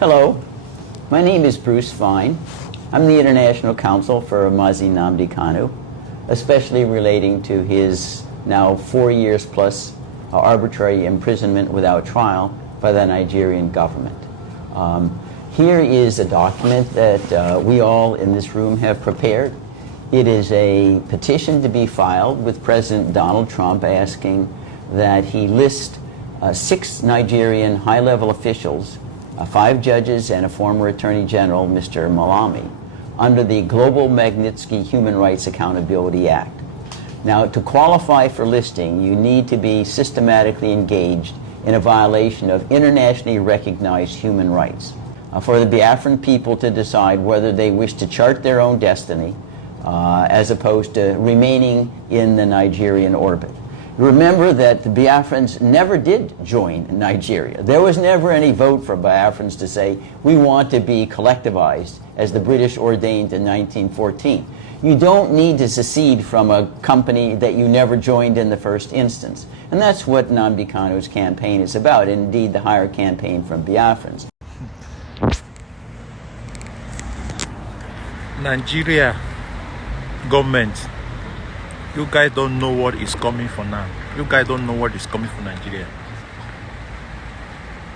Hello, my name is Bruce Fine. I'm the International Counsel for Mazi Nnamdi Kanu, especially relating to his now 4 years plus arbitrary imprisonment without trial by the Nigerian government. Here is a document that we all in this room have prepared. It is a petition to be filed with President Donald Trump asking that he list 6 Nigerian high-level officials, 5 judges and a former Attorney General, Mr. Malami, under the Global Magnitsky Human Rights Accountability Act. Now, to qualify for listing, you need to be systematically engaged in a violation of internationally recognized human rights. For the Biafran people to decide whether they wish to chart their own destiny as opposed to remaining in the Nigerian orbit. Remember that the Biafrans never did join Nigeria. There was never any vote for Biafrans to say, we want to be collectivized, as the British ordained in 1914. You don't need to secede from a company that you never joined in the first instance. And that's what Nnamdi Kanu's campaign is about, indeed the higher campaign from Biafrans. Nigeria government, you guys don't know what is coming for now. You guys don't know what is coming for Nigeria.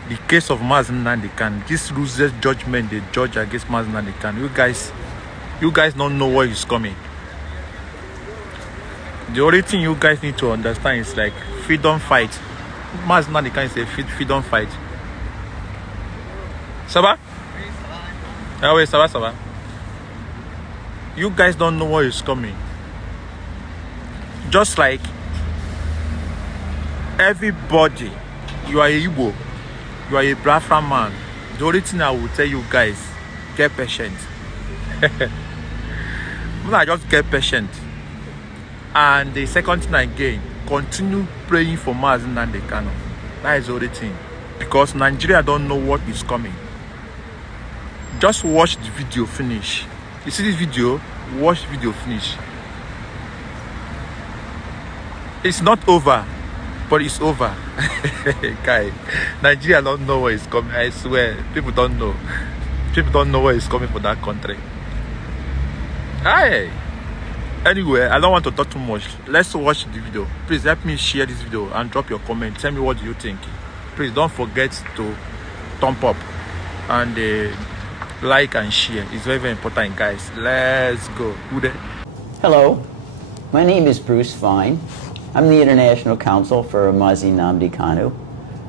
The case of Mazi Nnamdi Kanu, this ruthless judgment they judge against Mazi Nnamdi Kanu, you guys don't know what is coming. The only thing you guys need to understand is like freedom fight. Mazi Nnamdi Kanu is a freedom fight. Saba? Ah oui, ça va. You guys don't know what is coming. Just like everybody, you are a Igbo, you are a Biafran man. The only thing I will tell you guys, get patient. I just get patient. And the second thing again, continue praying for Mazi Nnamdi Kanu. That is the only thing. Because Nigeria don't know what is coming. Just watch the video finish. You see this video, watch the video finish. It's not over, but it's over. Guy, Nigeria don't know what is coming. I swear, people don't know. People don't know what is coming for that country. Hi. Anyway, I don't want to talk too much. Let's watch the video. Please help me share this video and drop your comment. Tell me what you think. Please don't forget to thumb up and like and share. It's very, very important, guys. Let's go. Hello, my name is Bruce Fine. I'm the International Counsel for Mazi Nnamdi Kanu,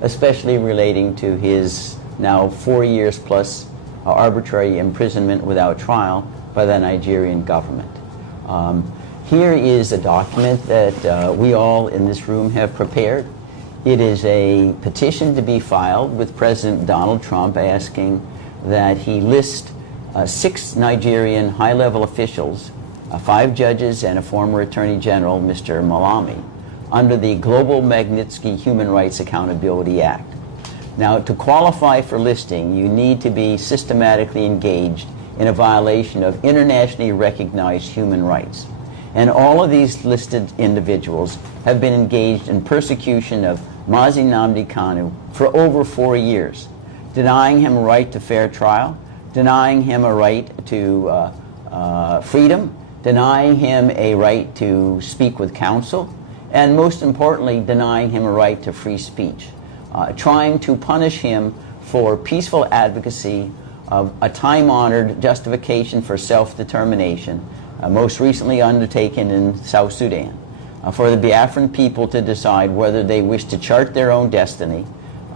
especially relating to his now 4 years plus arbitrary imprisonment without trial by the Nigerian government. Here is a document that we all in this room have prepared. It is a petition to be filed with President Donald Trump asking that he list 6 Nigerian high-level officials, 5 judges and a former Attorney General, Mr. Malami, under the Global Magnitsky Human Rights Accountability Act. Now, to qualify for listing, you need to be systematically engaged in a violation of internationally recognized human rights. And all of these listed individuals have been engaged in persecution of Mazi Nnamdi Kanu for over 4 years, denying him a right to fair trial, denying him a right to freedom, denying him a right to speak with counsel, and most importantly, denying him a right to free speech, trying to punish him for peaceful advocacy of a time-honored justification for self-determination, most recently undertaken in South Sudan, for the Biafran people to decide whether they wish to chart their own destiny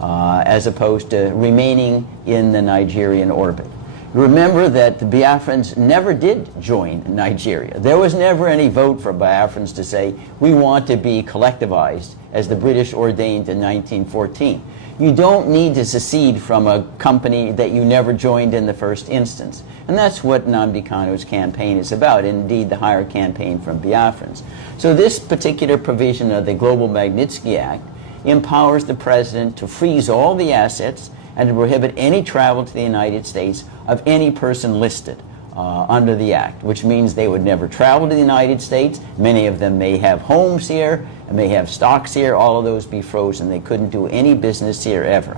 as opposed to remaining in the Nigerian orbit. Remember that the Biafrans never did join Nigeria. There was never any vote for Biafrans to say, we want to be collectivized, as the British ordained in 1914. You don't need to secede from a company that you never joined in the first instance. And that's what Nnamdi Kanu's campaign is about, indeed the higher campaign from Biafrans. So this particular provision of the Global Magnitsky Act empowers the president to freeze all the assets and to prohibit any travel to the United States of any person listed under the Act, which means they would never travel to the United States. Many of them may have homes here, may have stocks here, all of those be frozen. They couldn't do any business here ever.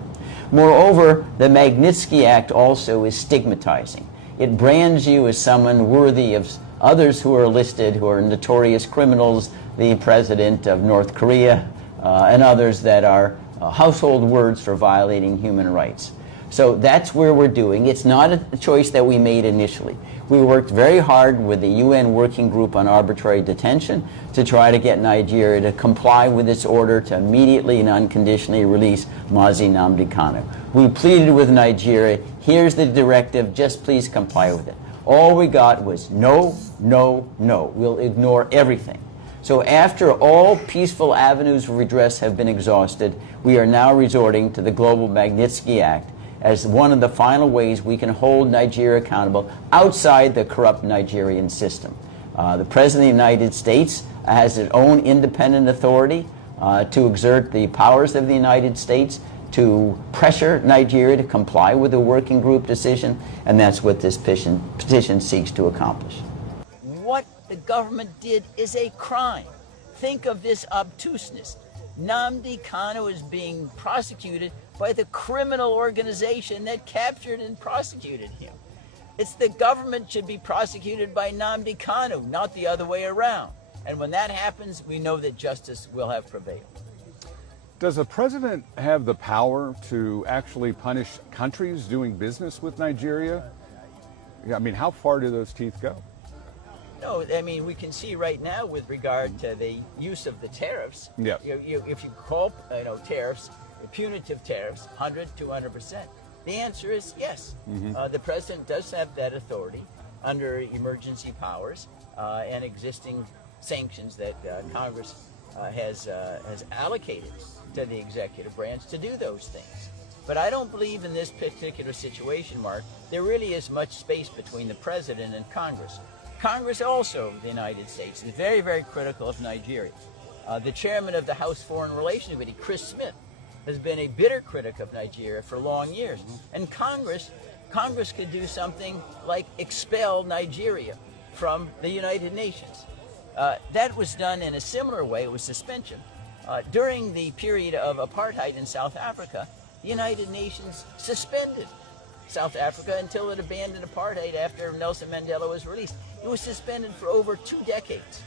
Moreover, the Magnitsky Act also is stigmatizing. It brands you as someone worthy of others who are listed, who are notorious criminals, the president of North Korea, and others that are household words for violating human rights. So that's where we're doing. It's not a choice that we made initially. We worked very hard with the UN Working Group on Arbitrary Detention to try to get Nigeria to comply with its order to immediately and unconditionally release Mazi Nnamdi Kanu. We pleaded with Nigeria, here's the directive, just please comply with it. All we got was no, no, no. We'll ignore everything. So after all peaceful avenues of redress have been exhausted, we are now resorting to the Global Magnitsky Act as one of the final ways we can hold Nigeria accountable outside the corrupt Nigerian system. The President of the United States has its own independent authority to exert the powers of the United States to pressure Nigeria to comply with the working group decision, and that's what this petition seeks to accomplish. What the government did is a crime. Think of this obtuseness. Nnamdi Kanu is being prosecuted by the criminal organization that captured and prosecuted him. It's the government should be prosecuted by Nnamdi Kanu, not the other way around. And when that happens, we know that justice will have prevailed. Does the president have the power to actually punish countries doing business with Nigeria? I mean, how far do those teeth go? No, I mean, we can see right now with regard to the use of the tariffs. Yeah. If you call tariffs, punitive tariffs, 100, 200%, the answer is yes. The president does have that authority under emergency powers and existing sanctions that Congress has allocated to the executive branch to do those things. But I don't believe in this particular situation, Mark, there really is much space between the president and Congress. Congress also, the United States, is very, very critical of Nigeria. The chairman of the House Foreign Relations Committee, Chris Smith, has been a bitter critic of Nigeria for long years. And Congress could do something like expel Nigeria from the United Nations. That was done in a similar way. It was suspension. During the period of apartheid in South Africa, the United Nations suspended South Africa until it abandoned apartheid after Nelson Mandela was released. It was suspended for over 2 decades.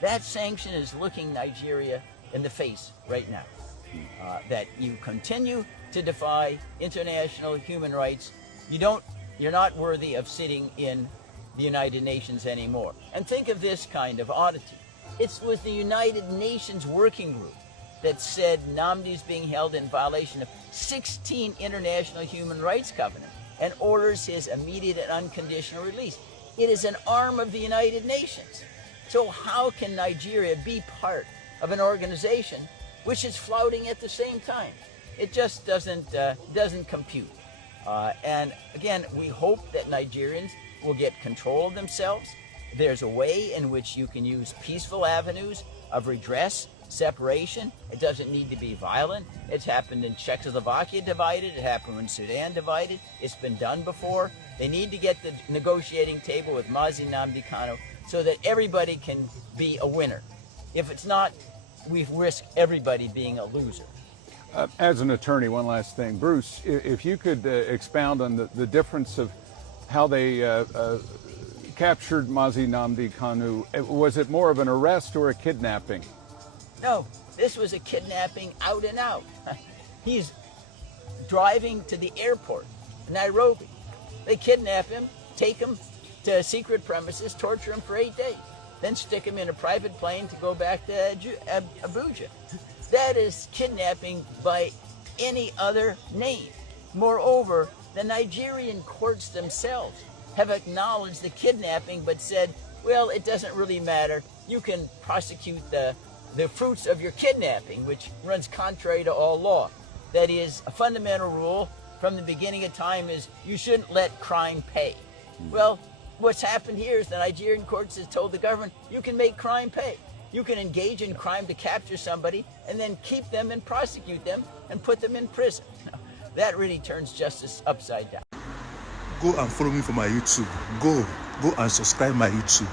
That sanction is looking Nigeria in the face right now. That you continue to defy international human rights. You're not worthy of sitting in the United Nations anymore. And think of this kind of oddity. It was the United Nations Working Group that said Nnamdi is being held in violation of 16 international human rights covenants and orders his immediate and unconditional release. It is an arm of the United Nations. So how can Nigeria be part of an organization which is flouting at the same time? It just doesn't compute. And again, we hope that Nigerians will get control of themselves. There's a way in which you can use peaceful avenues of redress, separation. It doesn't need to be violent. It's happened in Czechoslovakia divided. It happened in Sudan divided. It's been done before. They need to get the negotiating table with Mazi Nnamdi Kanu so that everybody can be a winner. If it's not, we risk everybody being a loser. As an attorney, one last thing. Bruce, if you could expound on the difference of how they captured Mazi Nnamdi Kanu. Was it more of an arrest or a kidnapping? No, this was a kidnapping out and out. He's driving to the airport, Nairobi. They kidnap him, take him to secret premises, torture him for 8 days, then stick him in a private plane to go back to Abuja. That is kidnapping by any other name. Moreover, the Nigerian courts themselves have acknowledged the kidnapping but said, well, it doesn't really matter. You can prosecute the fruits of your kidnapping, which runs contrary to all law. That is, a fundamental rule from the beginning of time is you shouldn't let crime pay. Well, what's happened here is the Nigerian courts has told the government, you can make crime pay. You can engage in crime to capture somebody and then keep them and prosecute them and put them in prison. That really turns justice upside down. Go and follow me for my YouTube. Go and subscribe my YouTube.